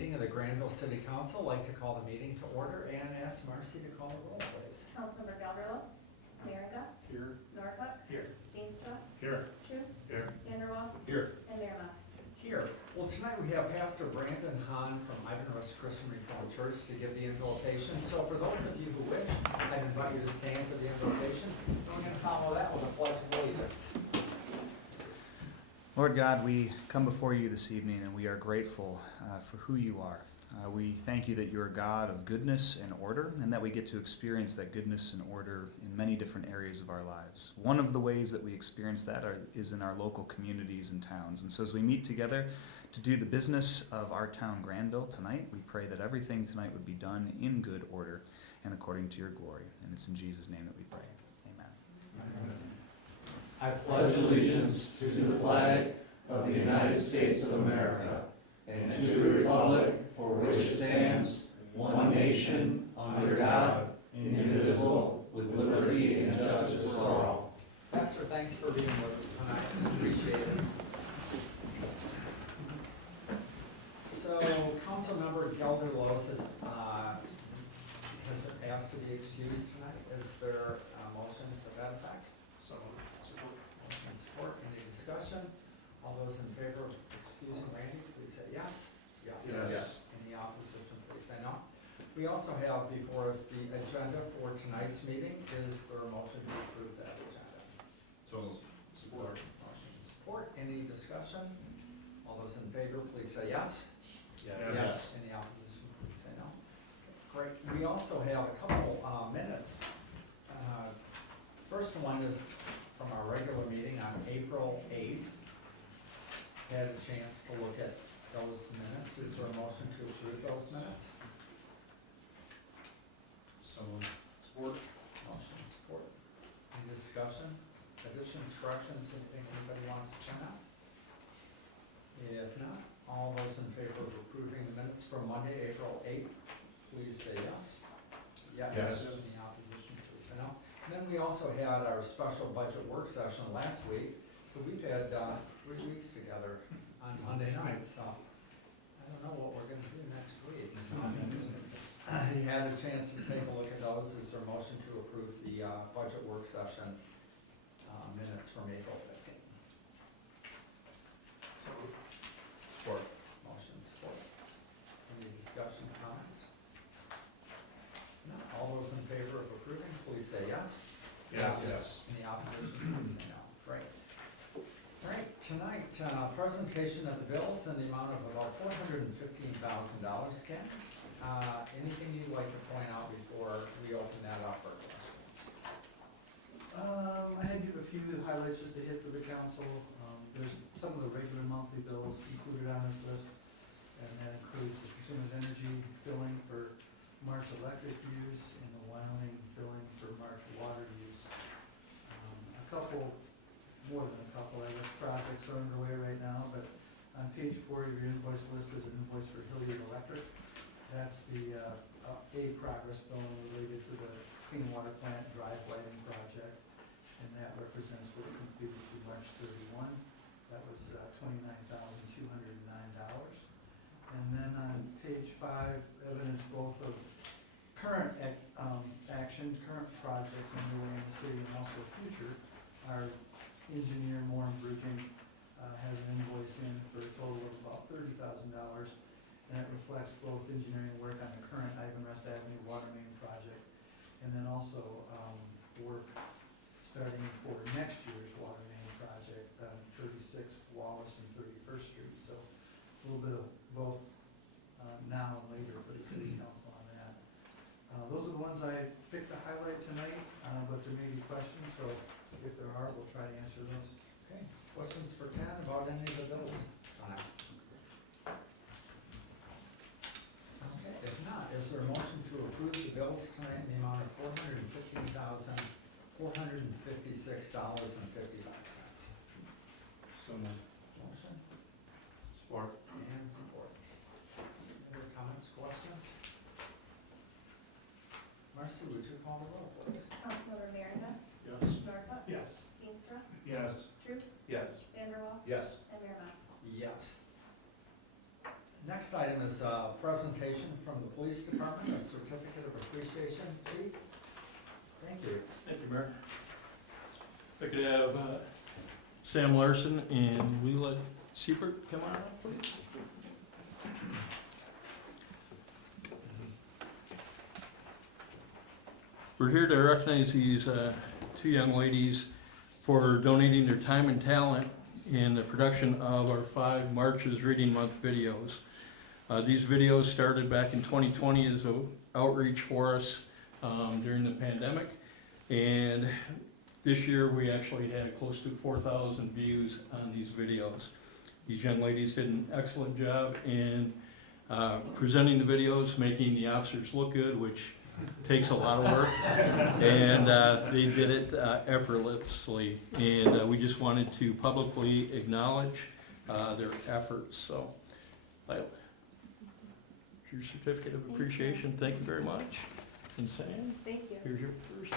meeting of the Grandville City Council. I'd like to call the meeting to order and ask Marcy to call the roll, please. Councilmember Grandville. Merringa. Here. Norhuck. Here. Steenstra. Here. Truce. Here. Vanderwall. Here. And Mayor Mas. Here. Well, tonight we have Pastor Brandon Hahn from Ivanhoe Christian Reformed Church to give the invocation. So for those of you who wish, I'd invite you to stand for the invocation. We're going to follow that with a pledge of allegiance. Lord God, we come before you this evening and we are grateful for who you are. We thank you that you are God of goodness and order, and that we get to experience that goodness and order in many different areas of our lives. One of the ways that we experience that is in our local communities and towns. And so as we meet together to do the business of our town, Grandville, tonight, we pray that everything tonight would be done in good order and according to your glory. And it's in Jesus' name that we pray. Amen. I pledge allegiance to the flag of the United States of America and to the republic for which it stands, one nation, under God, indivisible, with liberty and justice for all. Pastor, thanks for being with us tonight. Appreciate it. So, Councilmember Gelderlos has asked to be excused tonight. Is there a motion to that effect? So, support. Motion and support. Any discussion? All those in favor of excusing Randy, please say yes. Yes. Any opposition, please say no. We also have before us the agenda for tonight's meeting. Is there a motion to approve that agenda? So, support. Motion and support. Any discussion? All those in favor, please say yes. Yes. Any opposition, please say no. Great. We also have a couple minutes. First one is from our regular meeting on April 8th. Had a chance to look at those minutes. Is there a motion to approve those minutes? So, support. Motion and support. Any discussion? Additions, corrections, anything anybody wants to point out? If not, all those in favor of approving the minutes from Monday, April 8th, please say yes. Yes. Any opposition, please say no. And then we also had our special budget work session last week. So we've had 3 weeks together on Monday nights, so I don't know what we're gonna do next week. You had a chance to take a look at those. Is there a motion to approve the budget work session minutes from April 15th? So, support. Motion support. Any discussion, comments? No. All those in favor of approving, please say yes. Yes. Any opposition, please say no. Great. All right, tonight, presentation of the bills in the amount of about $415,000. Ken, anything you'd like to point out before we open that up for questions? I had a few highlights just to hit for the council. There's some of the regular monthly bills included on this list, and that includes the consumer's energy billing for March electric use and the Wyoming billing for March water use. A couple, more than a couple, I guess, projects are underway right now, but on page 4 of your invoice list is an invoice for Hilliard Electric. That's the a progress billing related to the clean water plant drive lighting project, and that represents what it completed through March 31. That was $29,209. And then on page 5, evidence both of current action, current projects underway in the city and also future. Our engineer, Moore & Bridging, has an invoice in for a total of about $30,000, and it reflects both engineering work on the current Ivan Rest Avenue water main project, and then also work starting for next year's water main project on 36th Wallace and 31st Street. So a little bit of both now and later for the city council on that. Those are the ones I picked to highlight tonight, but there may be questions, so if there are, we'll try to answer those. Okay, questions for Ken about any of the bills? Okay, if not, is there a motion to approve the bills tonight in the amount of $415,456.55? So moved. Motion Support. and support. Other comments, questions? Marcy, would you call the roll, please? Councilmember Merringa. Yes. Norhuck. Yes. Steenstra. Yes. Truce. Yes. Vanderwall. Yes. And Mayor Mas. Yes. Next item is a presentation from the police department, a certificate of appreciation. Chief? Thank you. Thank you, Mayor. If I could have Sam Larson and Leela Siebert come on up, please. We're here to recognize these two young ladies for donating their time and talent in the production of our 5 Marches Reading Month videos. These videos started back in 2020 as an outreach for us during the pandemic. And this year we actually had close to 4,000 views on these videos. These young ladies did an excellent job in presenting the videos, making the officers look good, which takes a lot of work. And they did it effortlessly. And we just wanted to publicly acknowledge their efforts. So, Lila, here's your certificate of appreciation. Thank you very much. And Sam? Thank you. Here's your first.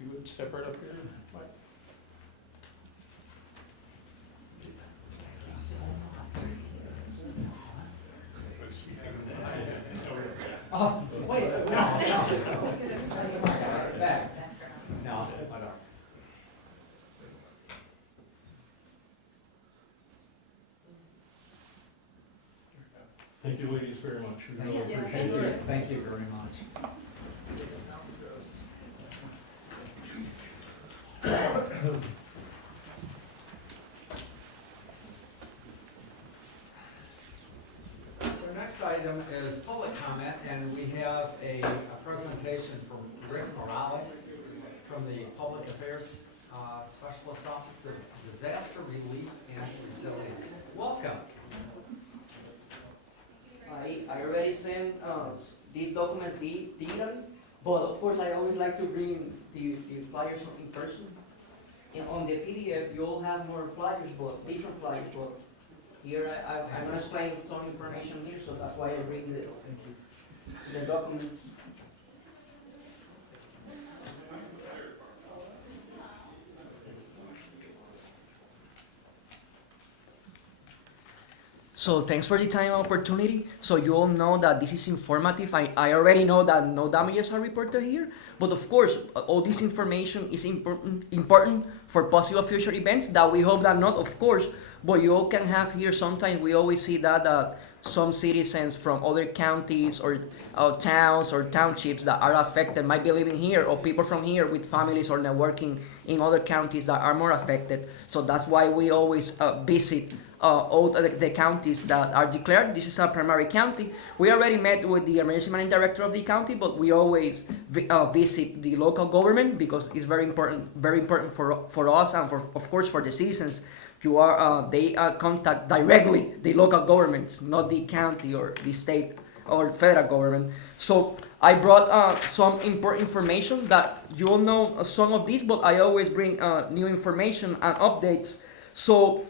You would step right up here, Mike. Oh, wait, no. Back. No, I don't. Thank you, ladies, very much. We really Yeah, appreciate thank it. you. Thank you very much. So next item is public comment, and we have a presentation from Rick Morales from the Public Affairs Specialist Office of Disaster Relief and Resilience. Welcome. I already sent these documents digitally, but of course I always like to bring the flyers in person. And on the PDF you all have more flyers, but different flyers, but here I'm going to explain some information here, so that's why I bring the documents. So thanks for the time and opportunity. So you all know that this is informative. I already know that no damages are reported here. But of course, all this information is important for possible future events that we hope that not, of course. But you all can have here, sometimes we always see that some citizens from other counties or towns or townships that are affected might be living here, or people from here with families or networking in other counties that are more affected. So that's why we always visit all the counties that are declared. This is a primary county. We already met with the emergency management director of the county, but we always visit the local government because it's very important for us and for, of course, for the citizens. They contact directly the local governments, not the county or the state or federal government. So I brought some important information that you all know some of these, but I always bring new information and updates. So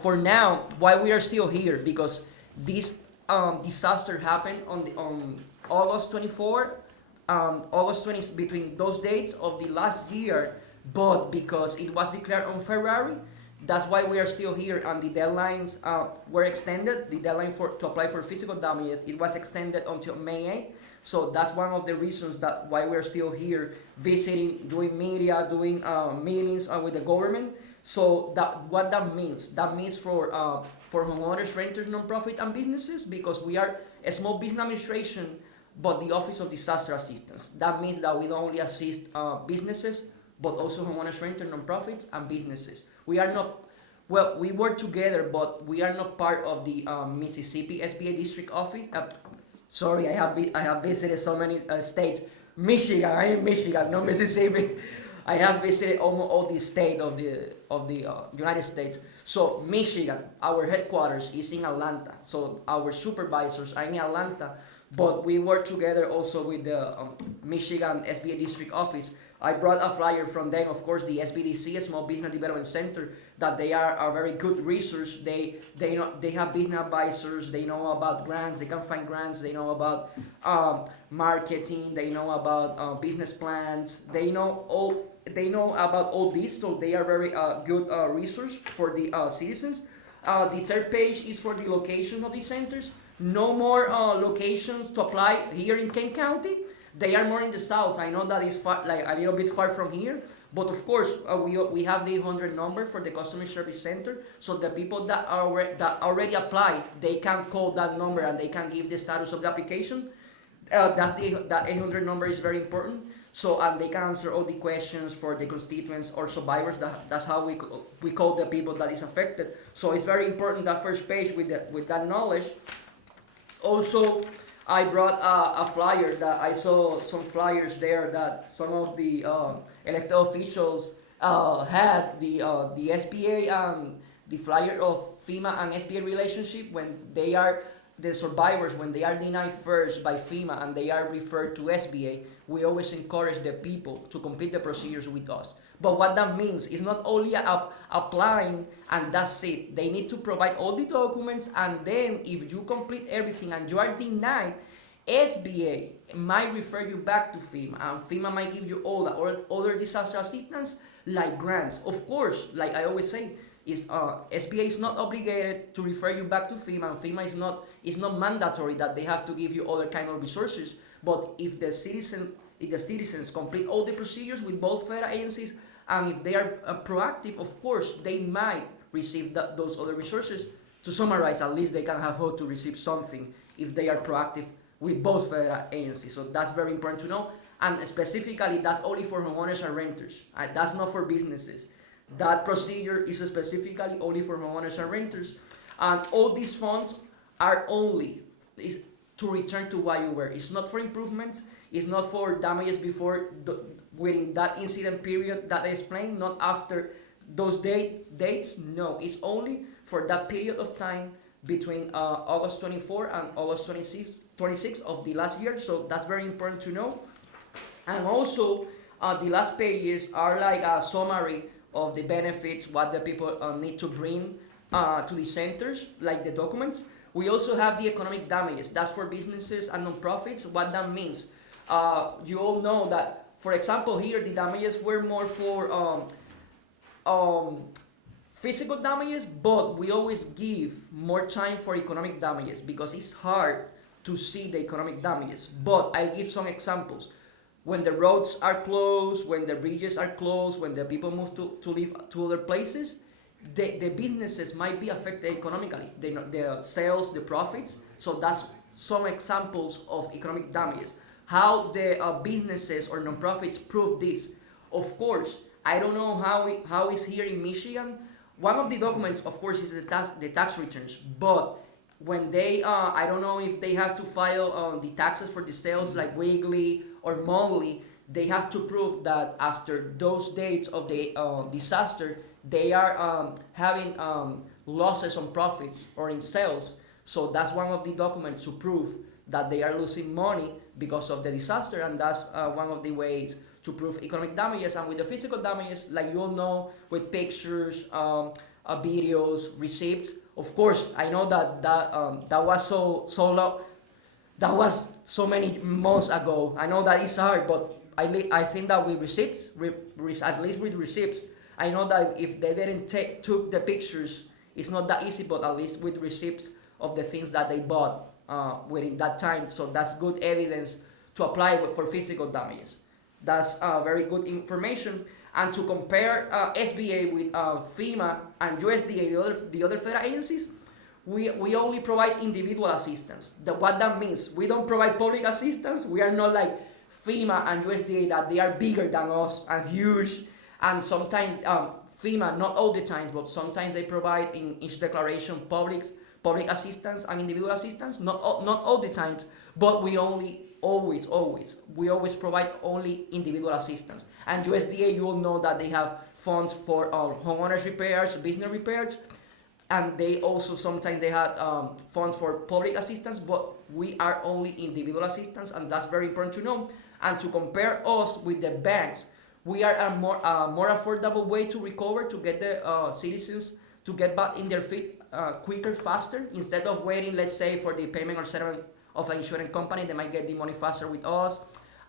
for now, why we are still here, because this disaster happened on August 24, August 20, between those dates of the last year, but because it was declared on February, that's why we are still here, and the deadlines were extended. The deadline to apply for physical damages, it was extended until May 8. So that's one of the reasons that why we're still here, visiting, doing media, doing meetings with the government. So what that means for homeowners, renters, nonprofit, and businesses, because we are a small business administration, but the Office of Disaster Assistance. That means that we don't only assist businesses, but also homeowners, renters, nonprofits, and businesses. We are not, well, we work together, but we are not part of the Mississippi SBA District Office. Sorry, I have visited so many states. Michigan, I am Michigan, not Mississippi. I have visited almost all the state of the United States. So Michigan, our headquarters is in Atlanta. So our supervisors are in Atlanta, but we work together also with the Michigan SBA District Office. I brought a flyer from them, of course, the SBDC, Small Business Development Center, that they are a very good resource. They have business advisors. They know about grants. They can find grants. They know about marketing. They know about business plans. They know about all this, so they are very good resource for the citizens. The third page is for the location of the centers. No more locations to apply here in Kane County. They are more in the south. I know that is far, like a little bit far from here, but of course we have the 800 number for the customer service center. So the people that already applied, they can call that number and they can give the status of the application. That 800 number is very important. So and they can answer all the questions for the constituents or survivors. That's how we call the people that is affected. So it's very important, that first page with that knowledge. Also, I brought a flyer that I saw some flyers there that some of the elected officials had the SBA and the flyer of FEMA and SBA relationship when they are the survivors, when they are denied first by FEMA and they are referred to SBA. We always encourage the people to complete the procedures with us. But what that means is not only applying and that's it. They need to provide all the documents, and then if you complete everything and you are denied, SBA might refer you back to FEMA, and FEMA might give you all the other disaster assistance like grants. Of course, like I always say, SBA is not obligated to refer you back to FEMA, and FEMA is not mandatory that they have to give you other kind of resources. But if the citizens complete all the procedures with both federal agencies, and if they are proactive, of course, they might receive those other resources. To summarize, at least they can have hope to receive something if they are proactive with both federal agencies. So that's very important to know. And specifically, that's only for homeowners and renters. That's not for businesses. That procedure is specifically only for homeowners and renters. And all these funds are only to return to what you were. It's not for improvements. It's not for damages before within that incident period that I explained, not after those dates. No, it's only for that period of time between August 24 and August 26 of the last year. So that's very important to know. And also, the last pages are like a summary of the benefits, what the people need to bring to the centers, like the documents. We also have the economic damages. That's for businesses and nonprofits. What that means, you all know that, for example, here the damages were more for physical damages, but we always give more time for economic damages because it's hard to see the economic damages. But I'll give some examples. When the roads are closed, when the bridges are closed, when the people move to live to other places, the businesses might be affected economically, the sales, the profits. So that's some examples of economic damages. How the businesses or nonprofits prove this? Of course, I don't know how it's here in Michigan. One of the documents, of course, is the tax returns. But when they, I don't know if they have to file the taxes for the sales like weekly or monthly, they have to prove that after those dates of the disaster, they are having losses on profits or in sales. So that's one of the documents to prove that they are losing money because of the disaster, and that's one of the ways to prove economic damages. And with the physical damages, like you all know, with pictures, videos, receipts. Of course, I know that was so long. That was so many months ago. I know that it's hard, but I think that with receipts, at least with receipts, I know that if they didn't took the pictures, it's not that easy, but at least with receipts of the things that they bought within that time. So that's good evidence to apply for physical damages. That's very good information. And to compare SBA with FEMA and USDA, the other federal agencies, we only provide individual assistance. What that means, we don't provide public assistance. We are not like FEMA and USDA that they are bigger than us and huge. And sometimes FEMA, not all the time, but sometimes they provide in each declaration public assistance and individual assistance. Not all the times, but we always provide only individual assistance. And USDA, you all know that they have funds for homeowners repairs, business repairs, and they also sometimes they have funds for public assistance. But we are only individual assistance, and that's very important to know. And to compare us with the banks, we are a more affordable way to recover, to get the citizens to get back in their feet quicker, faster, instead of waiting, let's say, for the payment or settlement of an insurance company. They might get the money faster with us.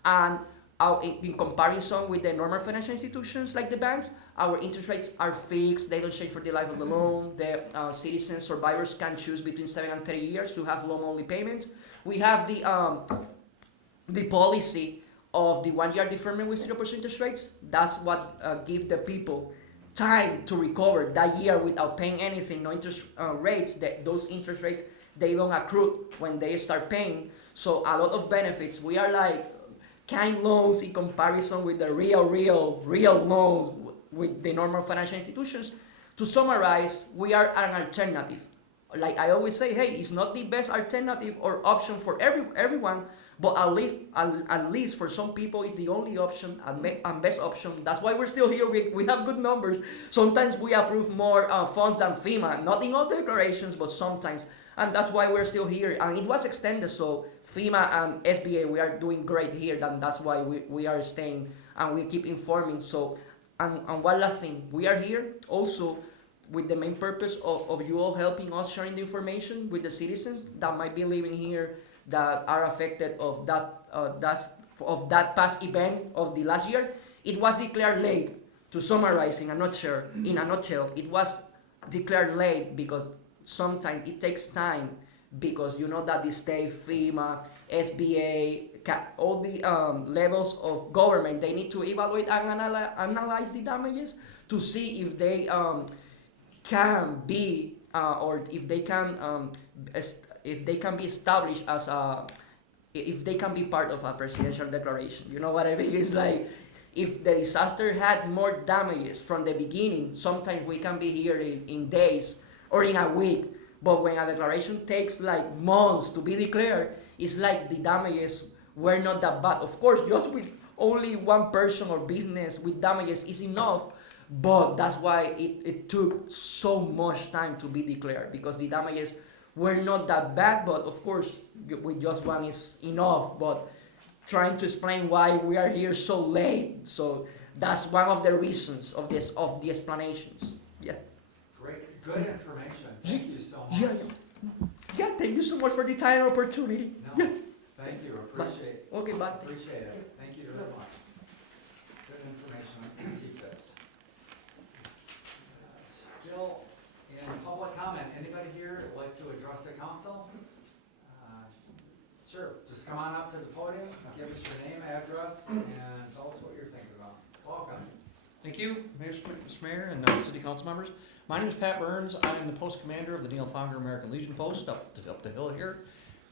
And in comparison with the normal financial institutions like the banks, our interest rates are fixed. They don't change for the life of the loan. The citizens, survivors can choose between 7 and 30 years to have loan-only payments. We have the policy of the 1 year deferment with 0% interest rates. That's what gives the people time to recover that year without paying anything, no interest rates. Those interest rates, they don't accrue when they start paying. So a lot of benefits. We are like kind loans in comparison with the real loans with the normal financial institutions. To summarize, we are an alternative. Like I always say, hey, it's not the best alternative or option for everyone, but at least for some people, it's the only option and best option. That's why we're still here. We have good numbers. Sometimes we approve more funds than FEMA, not in all declarations, but sometimes. And that's why we're still here. And it was extended, so FEMA and SBA, we are doing great here, and that's why we are staying and we keep informing. So, and one last thing, we are here also with the main purpose of you all helping us sharing the information with the citizens that might be living here that are affected of that past event of the last year. It was declared late. To summarize in a nutshell, it was declared late because sometimes it takes time, because you know that the state, FEMA, SBA, all the levels of government, they need to evaluate and analyze the damages to see if they can be or if they can be established as if they can be part of a presidential declaration. You know what I mean? It's like if the disaster had more damages from the beginning, sometimes we can be here in days or in a week. But when a declaration takes like months to be declared, it's like the damages were not that bad. Of course, just with only one person or business with damages is enough, but that's why it took so much time to be declared, because the damages were not that bad. But of course, with just one is enough. But trying to explain why we are here so late, so that's one of the reasons of the explanations. Yeah. Great, good information. Thank you so much. Yeah, thank you so much for the time and opportunity. No, thank you, appreciate Okay, bye. appreciate it. Thank you very much. Good information, I'm gonna keep this. Still in public comment, anybody here like to address the council? Sure, just come on up to the podium, give us your name, address, and tell us what you're thinking about. Welcome. Thank you, Mr. Mayor and City Council members. My name is Pat Burns. I'm the post commander of the Neil Fonger American Legion Post up the hill here.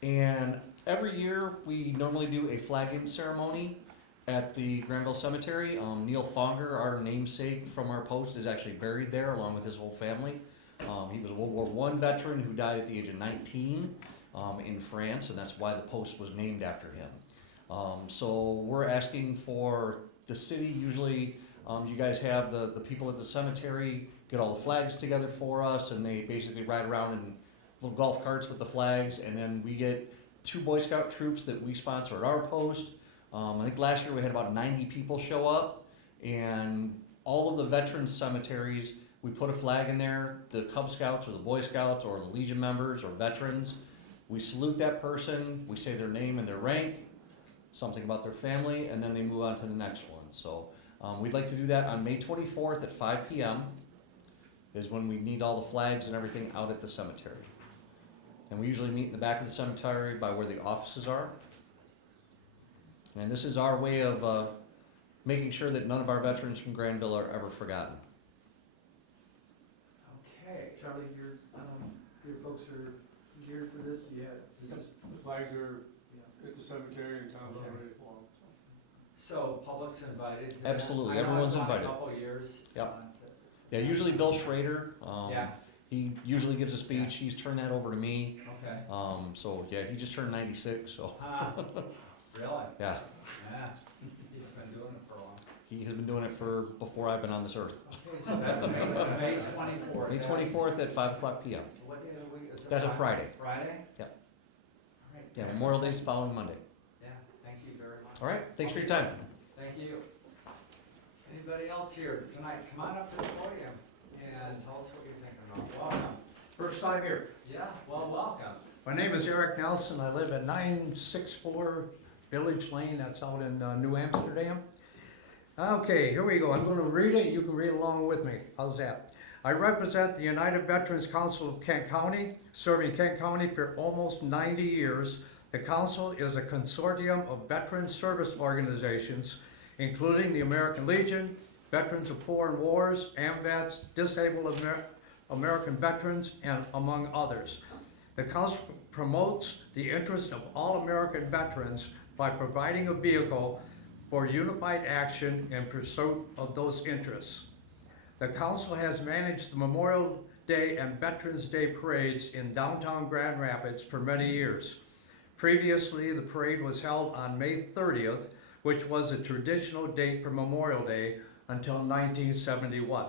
And every year we normally do a flag-in ceremony at the Grandville Cemetery. Neil Fonger, our namesake from our post, is actually buried there along with his whole family. He was a World War I veteran who died at the age of 19 in France, and that's why the post was named after him. So we're asking for the city, usually you guys have the people at the cemetery get all the flags together for us, and they basically ride around in little golf carts with the flags, and then we get 2 Boy Scout troops that we sponsor at our post. I think last year we had about 90 people show up, and all of the veterans cemeteries, we put a flag in there. The Cub Scouts or the Boy Scouts or the Legion members or veterans, we salute that person, we say their name and their rank, something about their family, and then they move on to the next one. So we'd like to do that on May 24th at 5 p.m. is when we need all the flags and everything out at the cemetery. And we usually meet in the back of the cemetery by where the offices are. And this is our way of making sure that none of our veterans from Grandville are ever forgotten. Okay. Charlie, your folks are geared for this? Yeah. The flags are at the cemetery and town's already for them. So public's invited to that? Absolutely, I know everyone's I've gone invited. a couple years. Yep. Yeah, usually Bill Schrader, Yeah. he usually gives a speech. He's turned that over to me. Okay. So yeah, he just turned 96, so Really? yeah. Yeah. He's been doing it for a while. He has been doing it for before I've been on this earth. Okay, so that's May 24th. May 24th at 5 o'clock p.m. What day of the week is it? That's a Friday. Friday? Yep. All right, Yeah, Memorial Day's following Monday. Yeah, thank you very much. All right, thanks for your time. Thank you. Anybody else here tonight? Come on up to the podium and tell us what you're thinking of. Welcome. First time here. Yeah, well, welcome. My name is Eric Nelson. I live at 964 Village Lane. That's out in New Amsterdam. Okay, here we go. I'm going to read it. You can read along with me. How's that? I represent the United Veterans Council of Kent County, serving Kent County for almost 90 years. The council is a consortium of veteran service organizations, including the American Legion, Veterans of Foreign Wars, AMVETS, Disabled American Veterans, and among others. The council promotes the interests of all American veterans by providing a vehicle for unified action in pursuit of those interests. The council has managed the Memorial Day and Veterans Day parades in downtown Grand Rapids for many years. Previously, the parade was held on May 30th, which was a traditional date for Memorial Day until 1971,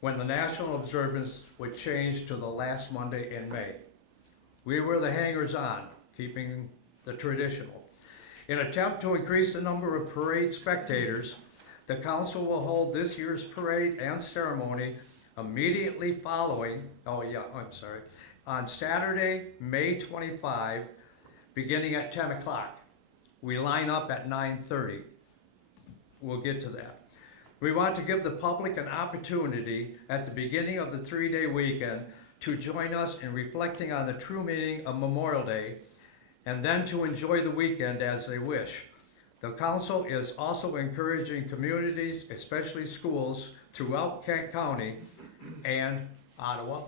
when the national observance was changed to the last Monday in May. We were the hangers-on, keeping the traditional. In an attempt to increase the number of parade spectators, the council will hold this year's parade and ceremony immediately following, on Saturday, May 25, beginning at 10 o'clock. We line up at 9:30. We'll get to that. We want to give the public an opportunity at the beginning of the 3-day weekend to join us in reflecting on the true meaning of Memorial Day, and then to enjoy the weekend as they wish. The council is also encouraging communities, especially schools, throughout Kent County and Ottawa,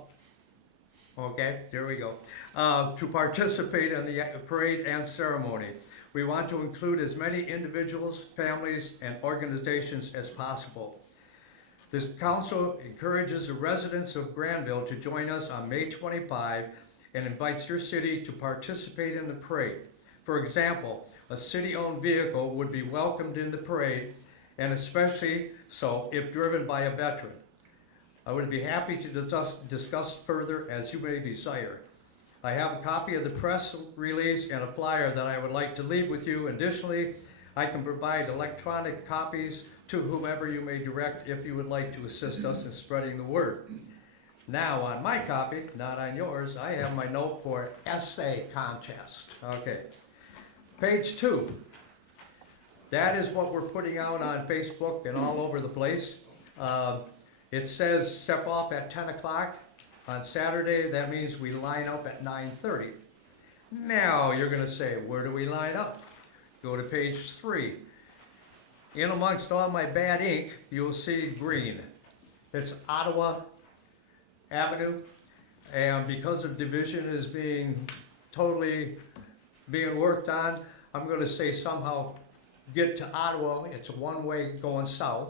okay, there we go, to participate in the parade and ceremony. We want to include as many individuals, families, and organizations as possible. This council encourages the residents of Grandville to join us on May 25 and invites your city to participate in the parade. For example, a city-owned vehicle would be welcomed in the parade, and especially so if driven by a veteran. I would be happy to discuss further as you may desire. I have a copy of the press release and a flyer that I would like to leave with you. Additionally, I can provide electronic copies to whomever you may direct if you would like to assist us in spreading the word. Now, on my copy, not on yours, I have my note for essay contest. Okay. Page 2. That is what we're putting out on Facebook and all over the place. It says step off at 10 o'clock. On Saturday, that means we line up at 9:30. Now, you're going to say, where do we line up? Go to page 3. In amongst all my bad ink, you'll see green. It's Ottawa Avenue, and because of division is being worked on, I'm going to say somehow get to Ottawa. It's a one-way going south,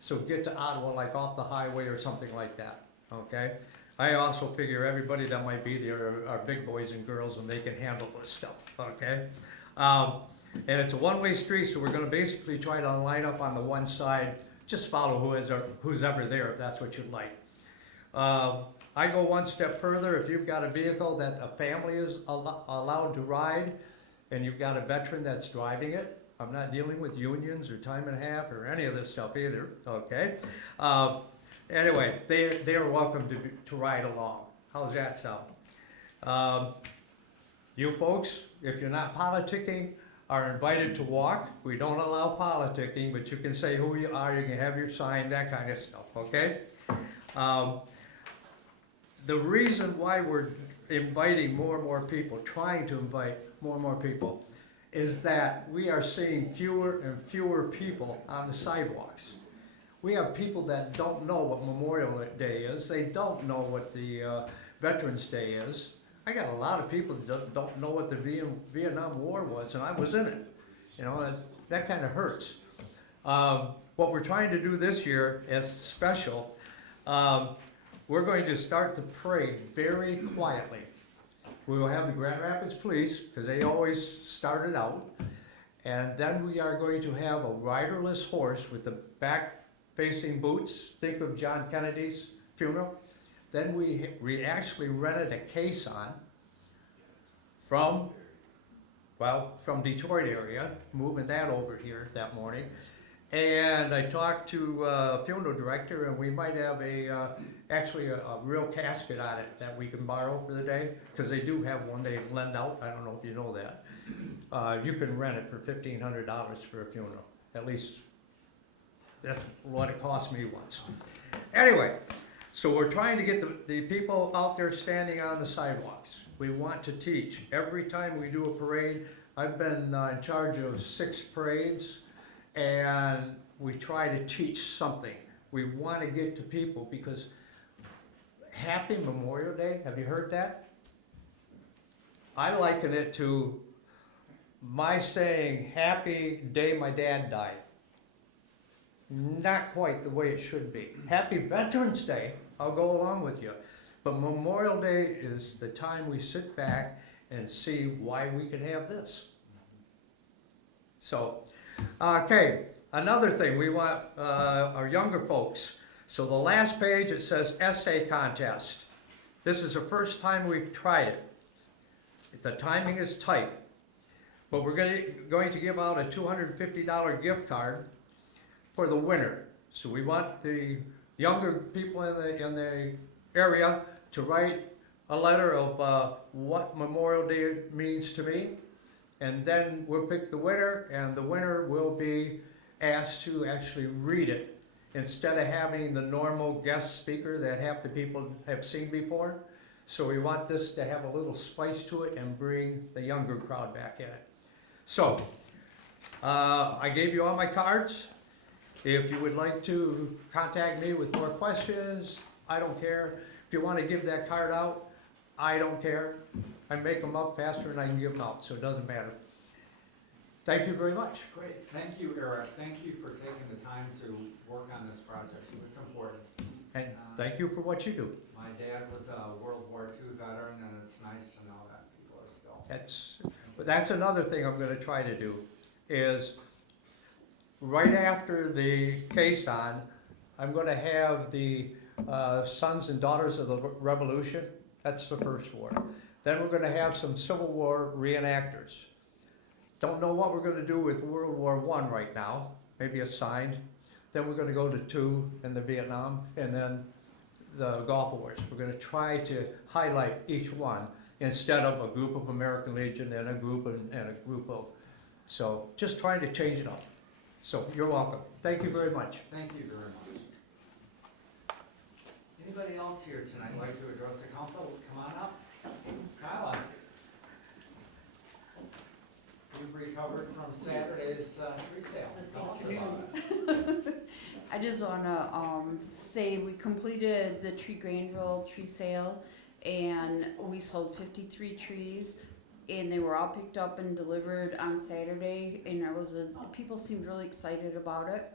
so get to Ottawa like off the highway or something like that, okay? I also figure everybody that might be there are big boys and girls and they can handle this stuff, okay? And it's a one-way street, so we're going to basically try to line up on the one side. Just follow who's ever there if that's what you'd like. I go one step further. If you've got a vehicle that a family is allowed to ride and you've got a veteran that's driving it, I'm not dealing with unions or time and a half or any of this stuff either, okay? Anyway, they are welcome to ride along. How's that sound? You folks, if you're not politicking, are invited to walk. We don't allow politicking, but you can say who you are, you can have your sign, that kind of stuff, okay? The reason why we're inviting more and more people, trying to invite more and more people, is that we are seeing fewer and fewer people on the sidewalks. We have people that don't know what Memorial Day is. They don't know what the Veterans Day is. I got a lot of people that don't know what the Vietnam War was, and I was in it. You know, that kind of hurts. What we're trying to do this year is special. We're going to start the parade very quietly. We will have the Grand Rapids Police, because they always start it out. And then we are going to have a riderless horse with the back-facing boots. Think of John Kennedy's funeral. Then we actually rented a caisson from well, from Detroit area, moving that over here that morning. And I talked to funeral director, and we might have actually a real casket on it that we can borrow for the day, because they do have one they lend out. I don't know if you know that. You can rent it for $1,500 for a funeral. At least that's what it cost me once. Anyway, so we're trying to get the people out there standing on the sidewalks. We want to teach. Every time we do a parade, I've been in charge of 6 parades, and we try to teach something. We want to get to people, because Happy Memorial Day, have you heard that? I liken it to my saying, happy day my dad died. Not quite the way it should be. Happy Veterans Day, I'll go along with you. But Memorial Day is the time we sit back and see why we could have this. So, okay, another thing, we want our younger folks. So the last page, it says essay contest. This is the first time we've tried it. The timing is tight. But we're going to give out a $250 gift card for the winner. So we want the younger people in the area to write a letter of what Memorial Day means to me. And then we'll pick the winner, and the winner will be asked to actually read it instead of having the normal guest speaker that half the people have seen before. So we want this to have a little spice to it and bring the younger crowd back in it. So, I gave you all my cards. If you would like to contact me with more questions, I don't care. If you want to give that card out, I don't care. I make them up faster than I can give them out, so it doesn't matter. Thank you very much. Great, thank you, Eric. Thank you for taking the time to work on this project. It's important. And thank you for what you do. My dad was a World War II veteran, and it's nice to know that people are still. That's another thing I'm gonna try to do, is right after the caisson, I'm gonna have the Sons and Daughters of the Revolution. That's the first war. Then we're gonna have some Civil War reenactors. Don't know what we're gonna do with World War I right now, maybe a sign. Then we're gonna go to II and the Vietnam, and then the Gulf Wars. We're gonna try to highlight each one instead of a group of American Legion and a group of, so just trying to change it up. So you're welcome. Thank you very much. Thank you very much. Anybody else here tonight like to address the council? Come on up. Kyla. You've recovered from Saturday's tree sale. Tell us about it. I just wanna say we completed the Grandville tree sale, and we sold 53 trees, and they were all picked up and delivered on Saturday, and people seemed really excited about it,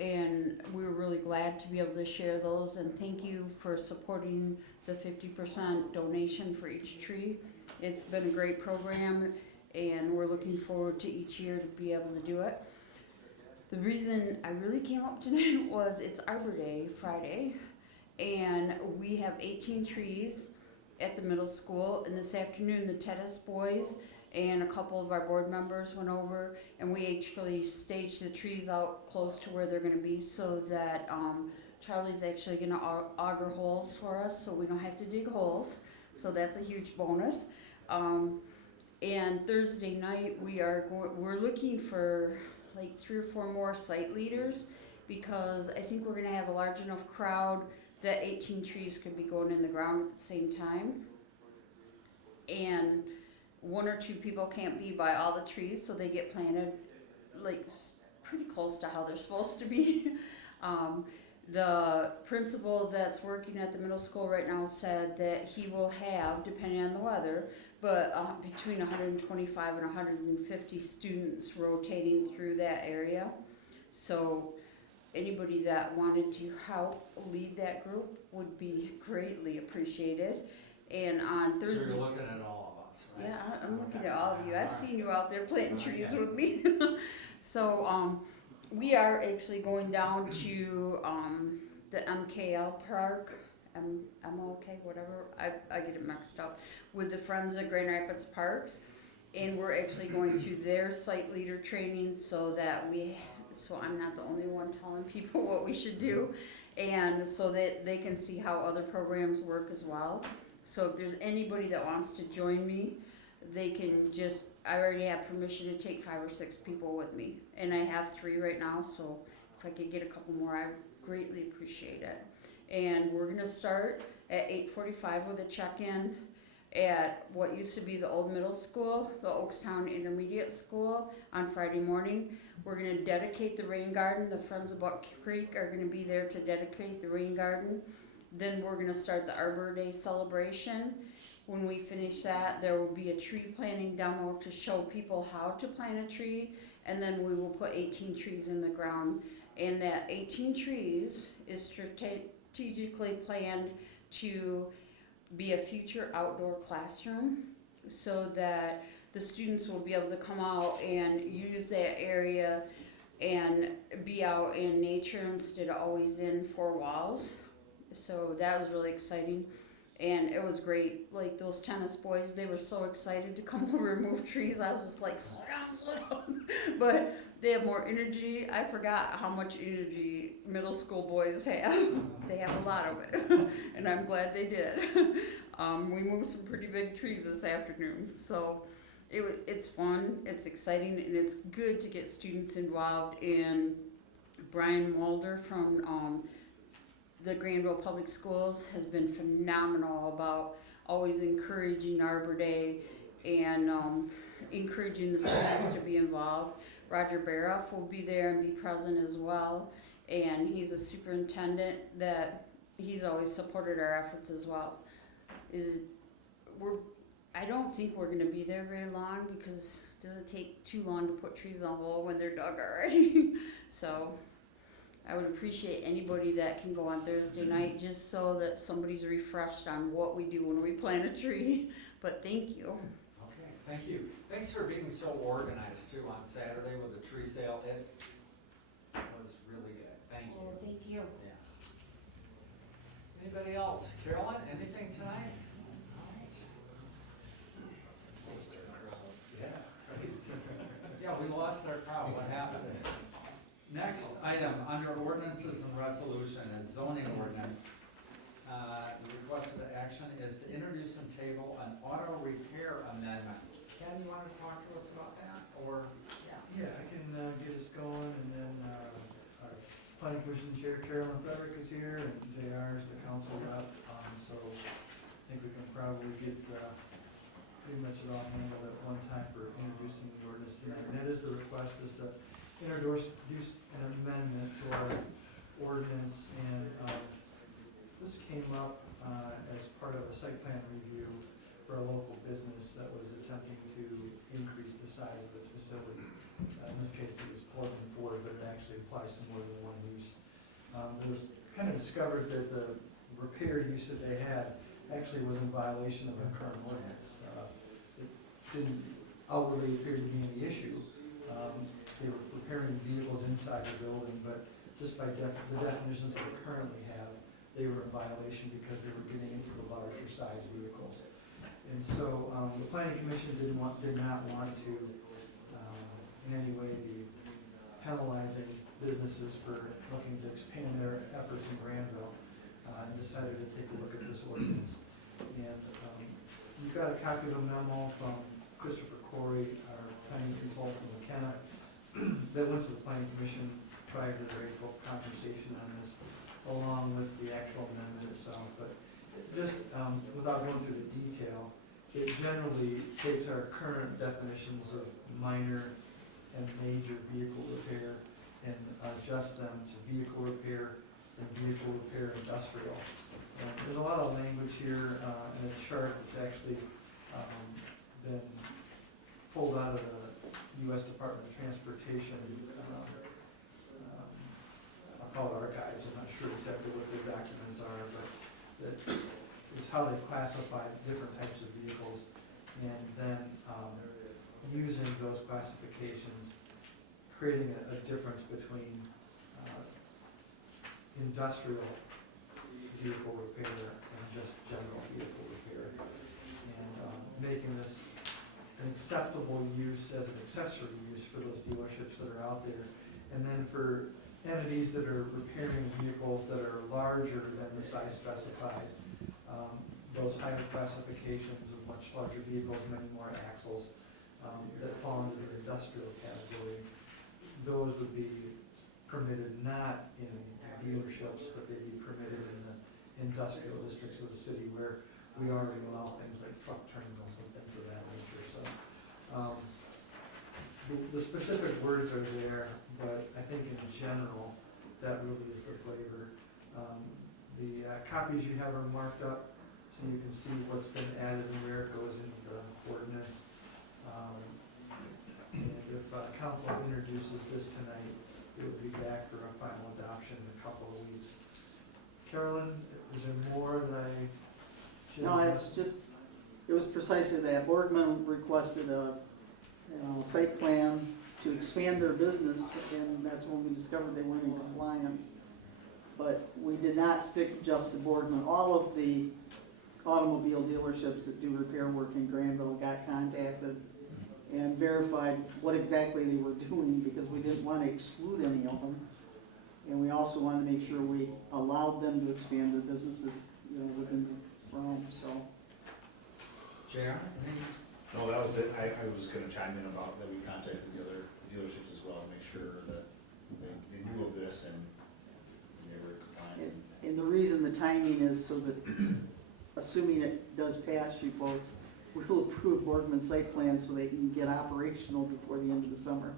and we were really glad to be able to share those, and thank you for supporting the 50% donation for each tree. It's been a great program, and we're looking forward to each year to be able to do it. The reason I really came up tonight was it's Arbor Day Friday, and we have 18 trees at the middle school, and this afternoon the tennis boys and a couple of our board members went over, and we actually staged the trees out close to where they're gonna be, so that Charlie's actually gonna auger holes for us, so we don't have to dig holes, so that's a huge bonus. And Thursday night we're looking for like 3 or 4 more site leaders, because I think we're gonna have a large enough crowd that 18 trees could be going in the ground at the same time. And 1 or 2 people can't be by all the trees, so they get planted like pretty close to how they're supposed to be. The principal that's working at the middle school right now said that he will have, depending on the weather, but between 125 and 150 students rotating through that area. So anybody that wanted to help lead that group would be greatly appreciated. And on Thursday. So you're looking at all of us, right? Yeah, I'm looking at all of you. I've seen you out there planting trees with me. So we are actually going down to the MKL Park, MLK, whatever, I get it mixed up, with the Friends of Grand Rapids Parks. And we're actually going through their site leader training so I'm not the only one telling people what we should do. And so that they can see how other programs work as well. So if there's anybody that wants to join me, they can I already have permission to take 5 or 6 people with me. And I have 3 right now, so if I could get a couple more, I greatly appreciate it. And we're gonna start at 8:45 with a check-in at what used to be the old middle school, the Oakstown Intermediate School, on Friday morning. We're gonna dedicate the rain garden. The Friends of Buck Creek are gonna be there to dedicate the rain garden. Then we're gonna start the Arbor Day celebration. When we finish that, there will be a tree planting demo to show people how to plant a tree, and then we will put 18 trees in the ground. And that 18 trees is strategically planned to be a future outdoor classroom, so that the students will be able to come out and use that area and be out in nature instead of always in 4 walls. So that was really exciting. And it was great. Like those tennis boys, they were so excited to come over and move trees. I was just like, slow down. But they have more energy. I forgot how much energy middle school boys have. They have a lot of it. And I'm glad they did. We moved some pretty big trees this afternoon. So it's fun, it's exciting, and it's good to get students involved. And Brian Walder from the Grandville Public Schools has been phenomenal about always encouraging Arbor Day and encouraging the students to be involved. Roger Baroff will be there and be present as well, and he's a superintendent that he's always supported our efforts as well. I don't think we're gonna be there very long because it doesn't take too long to put trees on the wall when they're dug already. So I would appreciate anybody that can go on Thursday night just so that somebody's refreshed on what we do when we plant a tree. But thank you. Okay, thank you. Thanks for being so organized too on Saturday with the tree sale. It was really good. Thank you. Well, thank you. Yeah. Anybody else? Carolyn, anything tonight? All right. Yeah, we lost our crowd. What happened? Next item under ordinances and resolution is zoning ordinance. The requested action is to introduce and table an auto repair amendment. Ken, you want to talk to us about that, or? Yeah, I can get us going, and then our planning commission chair Carolyn Frederick is here, and JR is the council rep, so I think we can probably get pretty much it all handled at one time for introducing the ordinance tonight. And that is the request, is to introduce an amendment to our ordinance, and this came up as part of a site plan review for a local business that was attempting to increase the size of its facility. In this case, it was Portland Ford, but it actually applies to more than one use. It was kind of discovered that the repair use that they had actually was in violation of the current ordinance. It didn't outwardly appear to be any issue. They were repairing vehicles inside the building, but just by the definitions that we currently have, they were in violation because they were getting into the larger size vehicles. And so the planning commission did not want to in any way be penalizing businesses for looking to expand their efforts in Grandville, and decided to take a look at this ordinance. And you've got a copy of a memo from Christopher Corey, our planning consultant, McKenna, that went to the planning commission prior to their April conversation on this, along with the actual amendment itself. But just without going through the detail, it generally takes our current definitions of minor and major vehicle repair and adjust them to vehicle repair and vehicle repair industrial. And there's a lot of language here in a chart that's actually been pulled out of the U.S. Department of Transportation. I'll call it archives. I'm not sure exactly what their documents are, but that is how they classify different types of vehicles, and then using those classifications, creating a difference between industrial vehicle repair and just general vehicle repair, and making this an acceptable use as an accessory use for those dealerships that are out there. And then for entities that are repairing vehicles that are larger than the size specified, those higher classifications of much larger vehicles, many more axles, that fall into the industrial category, those would be permitted not in dealerships, but they'd be permitted in the industrial districts of the city where we already allow things like truck terminals and things of that nature, so. The specific words are there, but I think in general, that really is the flavor. The copies you have are marked up, so you can see what's been added and where it goes into the ordinance. And if council introduces this tonight, it will be back for a final adoption in a couple of weeks. Carolyn, is there more that I should? No, it's just, it was precisely that. Borgman requested a, site plan to expand their business, and that's when we discovered they weren't in compliance. But we did not stick just to Borgman. All of the automobile dealerships that do repair work in Grandville got contacted and verified what exactly they were doing, because we didn't want to exclude any of them. And we also wanted to make sure we allowed them to expand their businesses, within the realm, so. JR, No, that was it. I was just gonna chime in about that we contacted the other dealerships as well, to make sure that they knew of this and they were compliant. And the reason the timing is so that, assuming it does pass you folks, we'll approve Borgman's site plan so they can get operational before the end of the summer.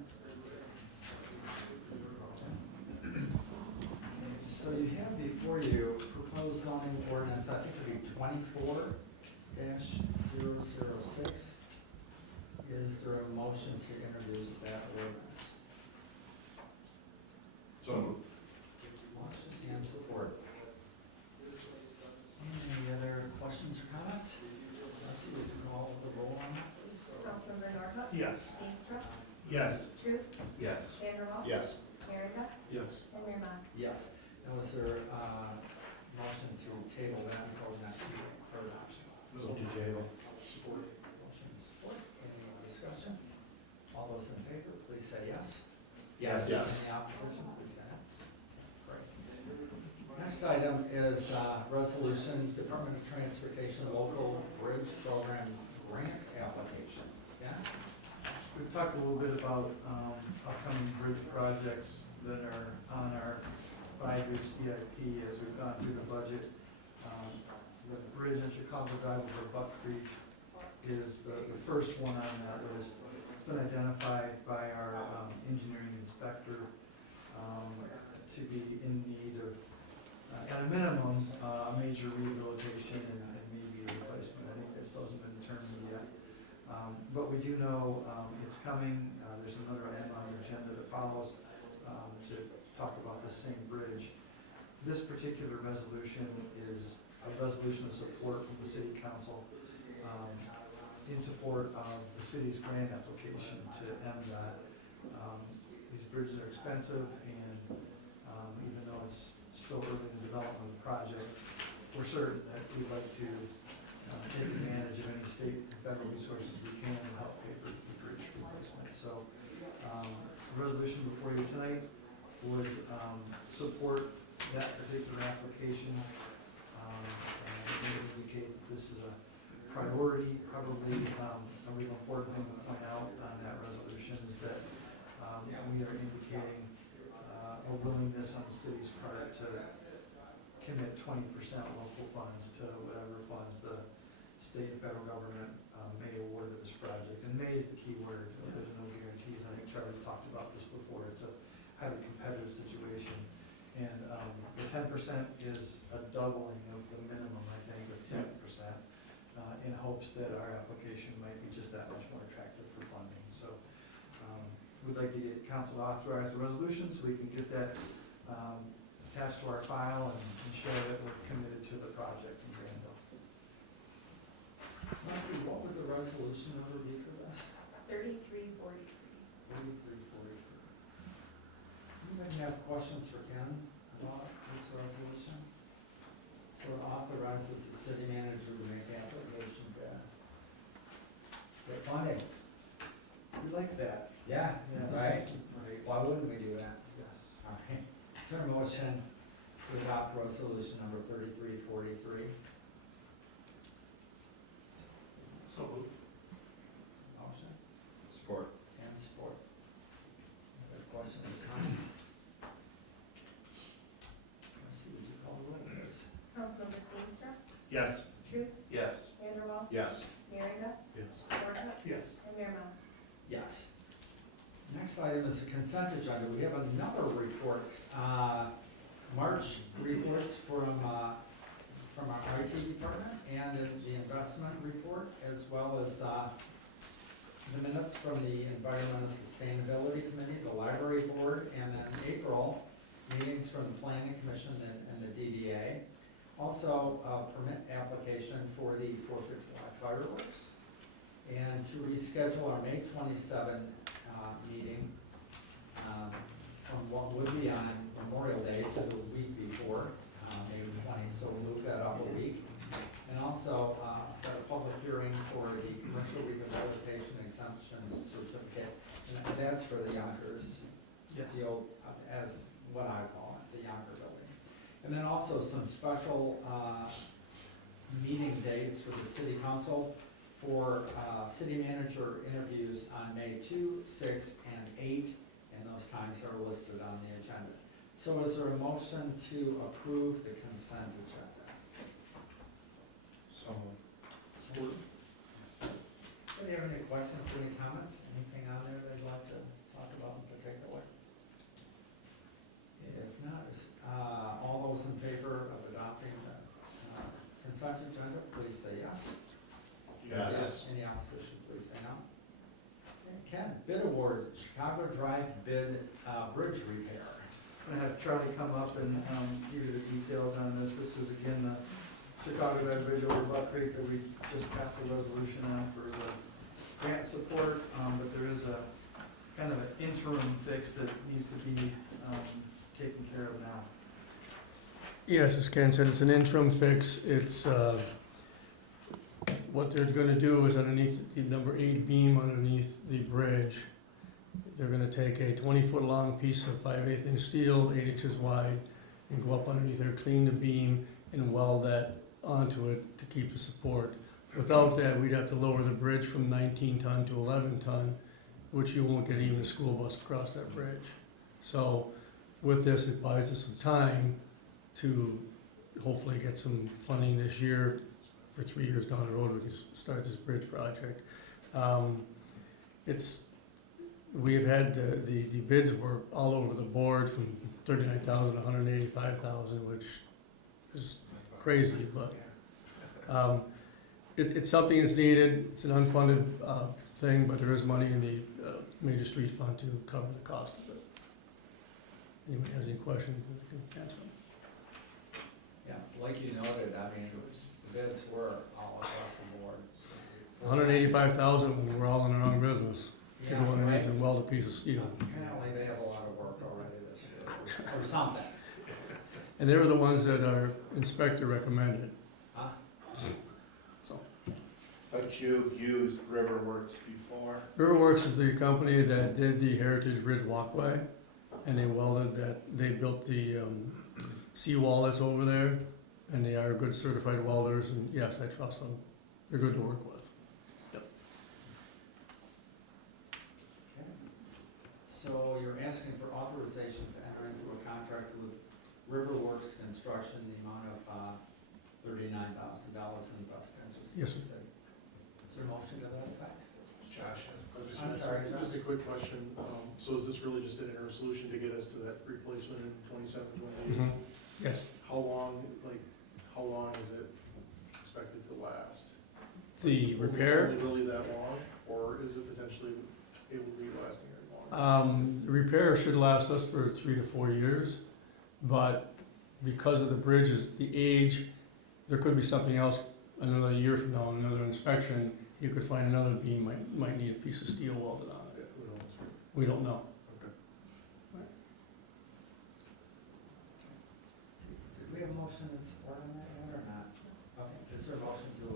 So you have before you proposed zoning ordinance, I think it'd be 24-006. Is there a motion to introduce that ordinance? So Motion and support. Any other questions or comments? Would you call the roll on that, please? Councilmember Norhuck. Yes. Steenstra. yes. Truce. Yes. Vanderwall. Yes. Merringa. Yes. And Mayor Mas. Yes. And was there a motion to table that until next week for adoption? Move to table. Support. Motion and support. Any discussion? All those in favor, please say yes. Yes. Yes. Any opposition, please say no. Great. Next item is resolution, Department of Transportation Local Bridge Program Grant Application. Yeah? We've talked a little bit about upcoming bridge projects that are on our 5-year CIP as we've gone through the budget. The bridge in Chicago Drive over Buck Creek is the first one on that list. It's been identified by our engineering inspector to be in need of, at a minimum, a major rehabilitation and maybe a replacement. I think this hasn't been determined yet. But we do know it's coming. There's another item on the agenda that follows to talk about the same bridge. This particular resolution is a resolution of support from the city council in support of the city's grant application to MDOT. These bridges are expensive, and even though it's still early in the development of the project, we're certain that we'd like to take advantage of any state and federal resources we can to help pay for the bridge replacement. So the resolution before you tonight would support that particular application and indicate that this is a priority. Probably a really important thing to point out on that resolution is that we are indicating a willingness on the city's part to commit 20% local funds to whatever funds the state and federal government may award to this project. And may is the key word. There's no guarantees. I think Charlie's talked about this before. It's a highly competitive situation. And the 10% is a doubling of the minimum, I think, of 10%, in hopes that our application might be just that much more attractive for funding. So we'd like to get council to authorize the resolution so we can get that attached to our file and show that we're committed to the project in Grandville. Leslie, what would the resolution number be for this? 3343. 3343. Anybody have questions for Ken about this resolution? So it authorizes the city manager to make application to get funding. Yeah, Yes. right? Right. Why wouldn't we do that? Yes. All right. Is there a motion to adopt resolution number 3343? So moved. Motion Support. and support. Other questions or comments? Marcy, would you call the roll, please? Councilmember Steenstra, Yes. Truce, Yes. Vanderwall, Yes. Merringa, Yes. Norhuck, Yes. and Mayor Mas. Yes. Next item is the consent agenda. We have a number of reports, March reports from our IT department and the investment report, as well as, the minutes from the Environmental Sustainability Committee, the Library Board, and then April, meetings from the Planning Commission and the DDA. Also, a permit application for the 4th of July fireworks. And to reschedule our May 27 meeting from what would be on Memorial Day to the week before, May 20, so we'll move that up a week. And also set a public hearing for the commercial rehabilitation exemption certificate, and that's for the Yonkers, Yes. the old, as what I call it, the Yonker building. And then also some special meeting dates for the city council for city manager interviews on May 2, 6, and 8, and those times are listed on the agenda. So is there a motion to approve the consent agenda? So moved. Do you have any questions, any comments, anything on there they'd like to talk about in particular? If not, all those in favor of adopting the consent agenda, please say yes. Yes. Any opposition, please say no. Ken, bid award, Chicago Drive bid bridge repair. I'm gonna have Charlie come up and give you the details on this. This is again the Chicago Red Bridge over Buck Creek that we just passed a resolution on for the grant support, but there is a kind of an interim fix that needs to be taken care of now. Yes, as Ken said, it's an interim fix. It's, what they're gonna do is underneath the number 8 beam underneath the bridge, they're gonna take a 20-foot long piece of 5/8 inch steel, 8 inches wide, and go up underneath there, clean the beam, and weld that onto it to keep the support. Without that, we'd have to lower the bridge from 19 ton to 11 ton, which you won't get even a school bus across that bridge. So with this, it buys us some time to hopefully get some funding this year. For 3 years down the road, we can start this bridge project. We've had, the bids were all over the board from 39,000 to 185,000, which is crazy, but it's something that's needed. It's an unfunded thing, but there is money in the major street fund to cover the cost of it. Anybody has any questions, I can answer them. Yeah, like you noted, I mean, the bids were all across the board. 185,000 when we're all in our own business to Yeah, go underneath right. and weld a piece of steel. Apparently they have a lot of work already this year, or something. And they were the ones that our inspector recommended. Huh? But you've used Riverworks before? Riverworks is the company that did the Heritage Bridge walkway, and they welded that, they built the seawall that's over there, and they are good certified welders, and yes, I trust them. They're good to work with. Okay. So you're asking for authorization to enter into a contract with Riverworks Construction, the amount of $39,000 in the best interest of Yes, the sir. city. Is there a motion to that effect? Josh has a question. I'm sorry, John. Just a quick question, so is this really just an interim solution to get us to that replacement in 27, 28? Mhm. Yes. How long is it expected to last? The Will it repair, be really that long, or is it potentially able to be lasting very long? the repair should last us for 3 to 4 years, but because of the bridges, the age, there could be something else another year from now, another inspection, you could find another beam might need a piece of steel welded on it. Yeah, who knows? We don't know. Did we have a motion in support on that yet or not? Okay, is there a motion to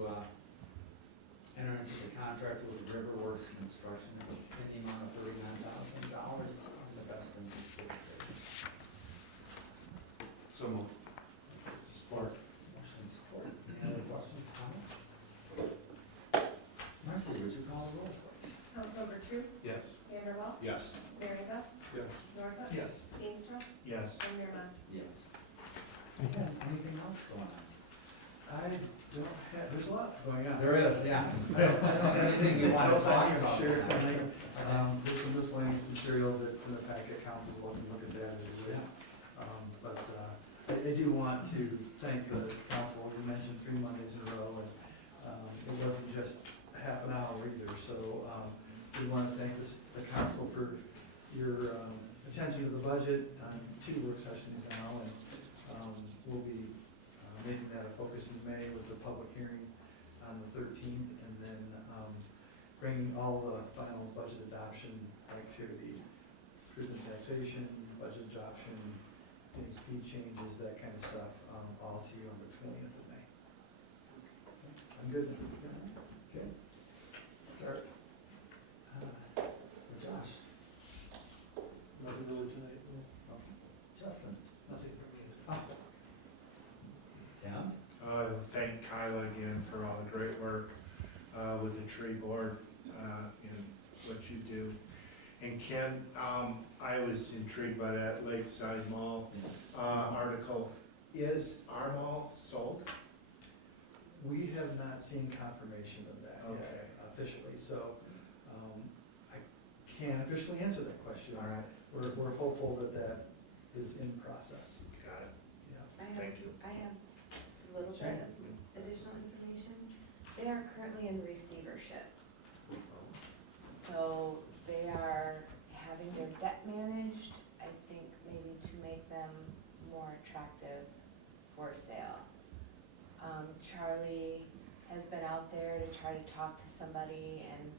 enter into the contract with Riverworks Construction in the amount of $39,000 in the best interest of the city. So moved. Support. Motion support. Any other questions, comments? Marcy, would you call the roll, please? Councilmember Truce, Yes. Vanderwall, Yes. Merringa, Yes. Norhuck. Yes. Steenstra, Yes. and Mayor Mas. Yes. Okay, anything else going on? I don't have, there's a lot going on. There is, yeah. Anything you want to talk about? Share tonight, there's some miscellaneous material that's in the packet, council will look at that as well. But I do want to thank the council, you mentioned 3 Mondays in a row, and it wasn't just half an hour either, so we want to thank the council for your attention to the budget on 2 work sessions now, and we'll be making that a focus in May with the public hearing on the 13th, and then bringing all the final budget adoption activity, prison taxation, budget adoption, any fee changes, that kind of stuff, all to you on the 20th of May. I'm good. Okay. Start. With Josh. Nothing really tonight. Justin. Nothing. Tim. Thank Kyla again for all the great work with the tree board and what you do. And Ken, I was intrigued by that Lakeside Mall article. Is our mall sold? We have not seen confirmation of that Okay. yet officially, so I can't officially answer that question. All right. We're hopeful that that is in process. Got it. Yeah. Thank you. I have just a little bit of additional information. They are currently in receivership. So they are having their debt managed, I think maybe to make them more attractive for sale. Charlie has been out there to try to talk to somebody, and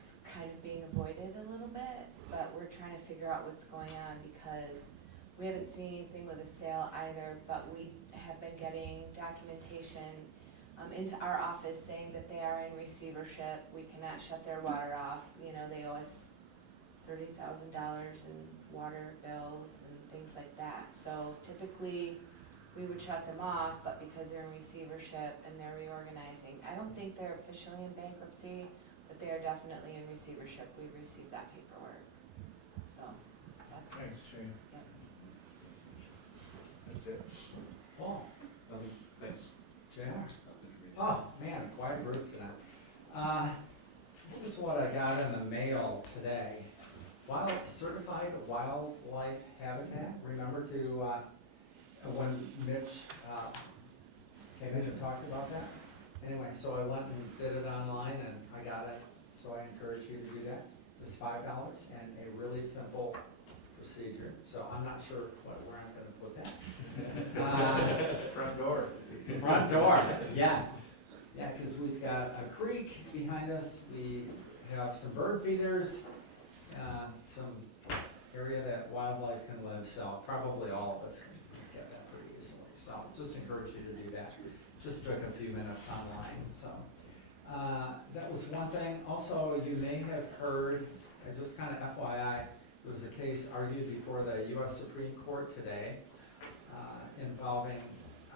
it's kind of being avoided a little bit, but we're trying to figure out what's going on because we haven't seen anything with a sale either, but we have been getting documentation into our office saying that they are in receivership. We cannot shut their water off. You know, they owe us $30,000 in water bills and things like that. So typically, we would shut them off, but because they're in receivership and they're reorganizing, I don't think they're officially in bankruptcy, but they are definitely in receivership. We received that paperwork. So that's what. Thanks, Shane. Yep. That's it. Paul. Thanks. JR. Oh, man, quiet group tonight. This is what I got in the mail today. Certified wildlife habitat. Remember to, when Mitch came in and talked about that? Anyway, so I went and did it online and I got it, so I encourage you to do that. It's $5 and a really simple procedure, so I'm not sure where I'm gonna put that. Front door. Front door, yeah. Yeah, because we've got a creek behind us, we have some bird feeders, some area that wildlife can live, so probably all of us can get that pretty easily. So just encourage you to do that. Just took a few minutes online, so. That was one thing. Also, you may have heard, just kind of FYI, there was a case argued before the U.S. Supreme Court today involving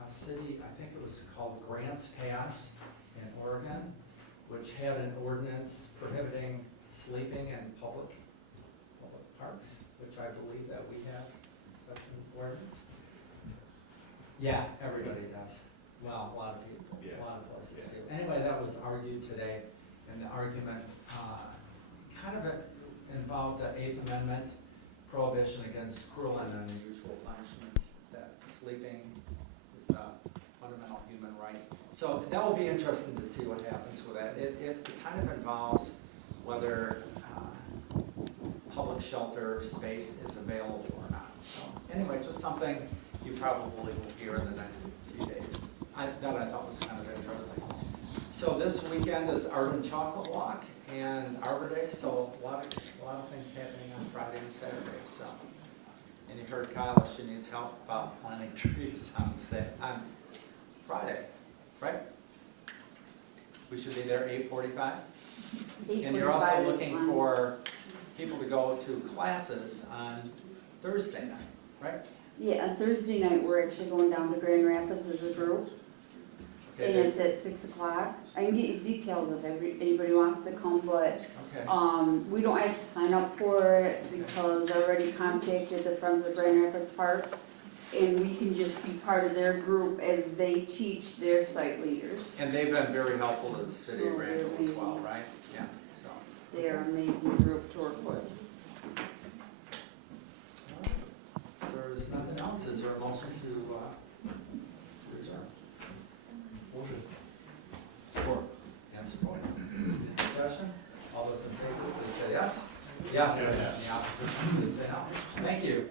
a city, I think it was called Grants Pass in Oregon, which had an ordinance prohibiting sleeping in public parks, which I believe that we have such an ordinance. Yeah, everybody does. Well, a lot of people, a lot of places do. Anyway, that was argued today, and the argument kind of involved the Eighth Amendment prohibition against cruel and unusual punishments, that sleeping is a fundamental human right. So that will be interesting to see what happens with that. It kind of involves whether public shelter space is available or not. So anyway, just something you probably will hear in the next few days. That I thought was kind of interesting. So this weekend is Art and Chocolate Walk and Arbor Day, so a lot of things happening on Friday and Saturday. So, and you heard Kyla, she needs help about planting trees on Friday, right? We should be there 8:45. And you're also looking for people to go to classes on Thursday night, right? Yeah, on Thursday night, we're actually going down to Grand Rapids as a group, and Okay, it's at 6 o'clock. I can get you details if anybody wants to come, but, okay. we don't have to sign up for it because I already contacted the Friends of Grand Rapids Parks, and we can just be part of their group as they teach their site leaders. And they've been very helpful to the city of Oh, they're Grandville as well, amazing. right? Yeah, so. They are an amazing group to work with. If there is nothing else, is there a motion to adjourn? Motion. Support. And support. Discussion? All those in favor, please say yes. Yes. Yes. Any opposition, please say no. Thank you.